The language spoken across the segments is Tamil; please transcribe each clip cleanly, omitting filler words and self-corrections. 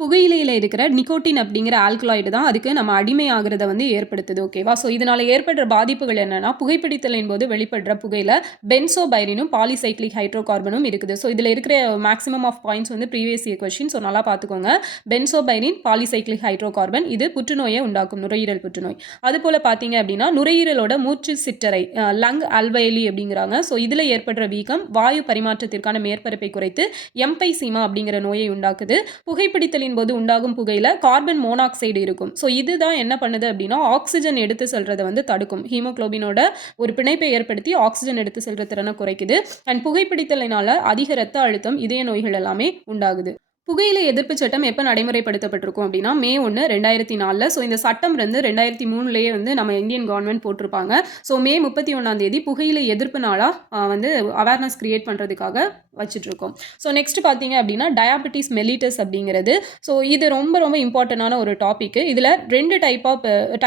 புகையிலையில இருக்கிற நிக்கோட்டின் அப்படிங்கிற ஆல்கலாய்டு தான் அதுக்கு நம்ம அடிமையாகிறத வந்து ஏற்படுத்துது. ஓகேவா? ஸோ இதனால ஏற்படுற பாதிப்புகள் என்னன்னா, புகைப்பிடித்தலின் போது வெளிப்படுற புகையில பென்சோபைரினும், பாலிசைக்ளிக் ஹைட்ரோகார்பனும் இருக்குது. ஸோ இதில் இருக்கிற மேக்ஸிமம் ஆஃப் பாயிண்ட்ஸ் வந்து ப்ரீவியஸ் இயர் கொஸ்டின். ஸோ நல்லா பார்த்துக்கோங்க. பென்சோபைரின், பாலிசைக்ளிக் ஹைட்ரோகார்பன் இது புற்றுநோயை உண்டாக்கும், நுரையீரல் புற்றுநோய். அதுபோல பார்த்தீங்க அப்படின்னா, நுரையீரலோட மூச்சு சிற்றறை லங் அல்வைலி அப்படிங்கிறாங்க. ஸோ இதில் ஏற்படுற வீக்கம் வாயு பரிமாற்றத்திற்கான மேற்பரப்பை குறைத்து எம்பைசீமா அப்படிங்கிற நோயை உண்டாக்குது. புகைப்பிடித்தலின் போது உண்டாகும் புகையில கார்பன் மோனாக்சைடு இருக்கும். ஸோ இதுதான் என்ன பண்ணுது அப்படின்னா, ஆக்சிஜன் எடுத்து செல்றதை வந்து தடுக்கும். ஹீமோகுளோபினோட ஒரு பிணைப்பை ஏற்படுத்தி ஆக்சிஜன் எடுத்து செல்ற திறனை குறைக்குது. அண்ட் புகைப்பிடித்தலினால அதிக ரத்த அழுத்தம், இதய நோய்கள் எல்லாமே உண்டாகுது. புகையிலை எதிர்ப்பு சட்டம் எப்போ நடைமுறைப்படுத்தப்பட்டிருக்கும் அப்படின்னா மே 1 2004. ஸோ இந்த சட்டம் வந்து 2003 வந்து நம்ம இந்தியன் கவர்மெண்ட் போட்டிருப்பாங்க. ஸோ மே 31 புகையிலை எதிர்ப்பு நாளாக வந்து அவேர்னஸ் கிரியேட் பண்ணுறதுக்காக வச்சுட்ருக்கோம். ஸோ நெக்ஸ்ட் பார்த்தீங்க அப்படின்னா டயாபெட்டிஸ் மெலிட்டஸ் அப்படிங்கிறது. ஸோ இது ரொம்ப ரொம்ப இம்பார்ட்டண்டான ஒரு டாபிக். இதில் 2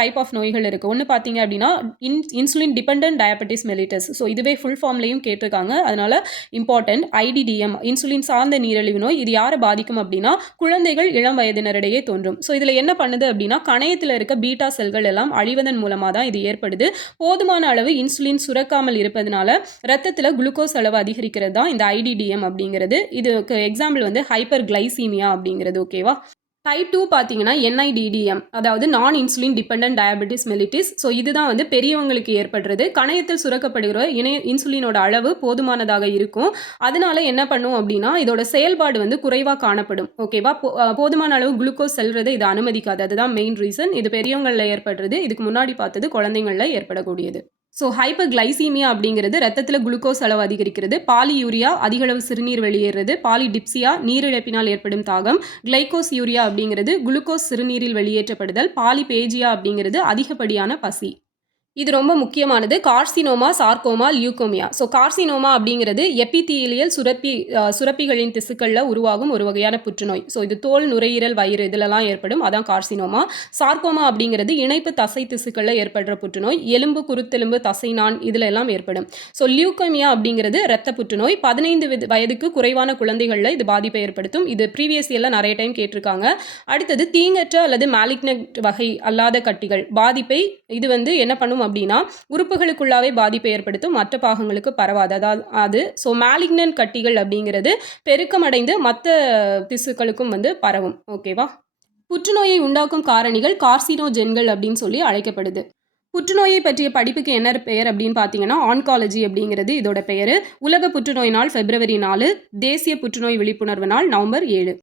டைப் ஆஃப் நோய்கள் இருக்குது. ஒன்று பார்த்தீங்க அப்படின்னா insulin dependent diabetes mellitus. So இதுவே ஃபுல் ஃபார்ம்லேயும் கேட்டிருக்காங்க. அதனால இம்பார்ட்டன்ட் IDDM இன்சுலின் சார்ந்த நீரிழிவு நோய். இது யாரை பாதிக்கும் அப்படின்னா குழந்தைகள் இளம் வயதினரிடையே தோன்றும். ஸோ இதில் என்ன பண்ணுது அப்படின்னா, கணையத்தில் இருக்க பீட்டா செல்கள் எல்லாம் அழிவதன் மூலமாக தான் இது ஏற்படுது. போதுமான அளவு இன்சுலின் சுரக்காமல் இருப்பதனால ரத்தத்தில் குளுக்கோஸ் அளவு அதிகரிக்கிறது தான் இந்த IDDM அப்படிங்கிறது. இதுக்கு எக்ஸாம்பிள் வந்து ஹைப்பர் கிளைசீமியா அப்படிங்கிறது. ஓகேவா? டைப் 2 பார்த்தீங்கன்னா NIDDM, அதாவது நான் insulin dependent diabetes mellitus. So இதுதான் வந்து பெரியவங்களுக்கு ஏற்படுறது. கணையத்தில் சுரக்கப்படுகிற இன்சுலினோட அளவு போதுமானதாக இருக்கும். அதனால என்ன பண்ணும் அப்படின்னா, இதோட செயல்பாடு வந்து குறைவாக காணப்படும். ஓகேவா? போதுமான அளவு குளுக்கோஸ் செல்றதை இது அனுமதிக்காது. அதுதான் மெயின் ரீசன். இது பெரியவங்களில் ஏற்படுறது. இதுக்கு முன்னாடி பார்த்தது குழந்தைங்களில் ஏற்படக்கூடியது. ஸோ ஹைப்பர் கிளைசீமியா அப்படிங்கிறது ரத்தத்தில் குளுக்கோஸ் அளவு அதிகரிக்கிறது. பாலியூரியா அதிகளவு சிறுநீர் வெளியேறது. பாலிடிப்சியா நீரிழப்பினால் ஏற்படும் தாகம். கிளைகோஸ் யூரியா அப்படிங்கிறது குளுக்கோஸ் சிறுநீரில் வெளியேற்றப்படுதல். பாலிபேஜியா அப்படிங்கிறது அதிகப்படியான பசி. இது ரொம்ப முக்கியமானது. Carcinoma, sarcoma, leukaemia. So carcinoma அப்படிங்கிறது எபிதீலியல் சுரப்பிகளின் திசுக்களில் உருவாகும் ஒரு வகையான புற்றுநோய். ஸோ இது தோல், நுரையீரல், வயிறு இதிலெல்லாம் ஏற்படும். அதான் கார்சினோமா. சார்கோமா அப்படிங்கிறது இணைப்பு தசை திசுக்களில் ஏற்படுற புற்றுநோய். எலும்பு, குருத்தெலும்பு, தசை, நான் இதில் எல்லாம் ஏற்படும். ஸோ லியூகோமியா அப்படிங்கிறது இரத்த புற்றுநோய். 15 வயதுக்கு குறைவான குழந்தைகளில் இது பாதிப்பை ஏற்படுத்தும். இது ப்ரீவியஸ் இயரில் நிறைய டைம் கேட்டிருக்காங்க. அடுத்தது தீங்கற்ற அல்லது மேலிக்னன்ட் வகை அல்லாத கட்டிகள் பாதிப்பை இது வந்து என்ன பண்ணும் அப்படின்னா, உறுப்புகளுக்குள்ளாவே பாதிப்பை ஏற்படுத்தும், மற்ற பாகங்களுக்கு பரவாது. அதாவது ஸோ மேலிக்னன்ட் கட்டிகள் அப்படிங்கிறது பெருக்கமடைந்து மற்ற திசுக்களுக்கும் வந்து பரவும். ஓகேவா? புற்றுநோயை உண்டாக்கும் காரணிகள் கார்சினோஜென்கள் அப்படின்னு சொல்லி அழைக்கப்படுது. புற்றுநோயை பற்றிய படிப்புக்கு என்ன பெயர் அப்படின்னு பார்த்தீங்கன்னா ஆன்காலஜி அப்படிங்கிறது இதோட பெயர். உலக புற்றுநோய் நாள் February 4. தேசிய புற்றுநோய் விழிப்புணர்வு நாள் November 7.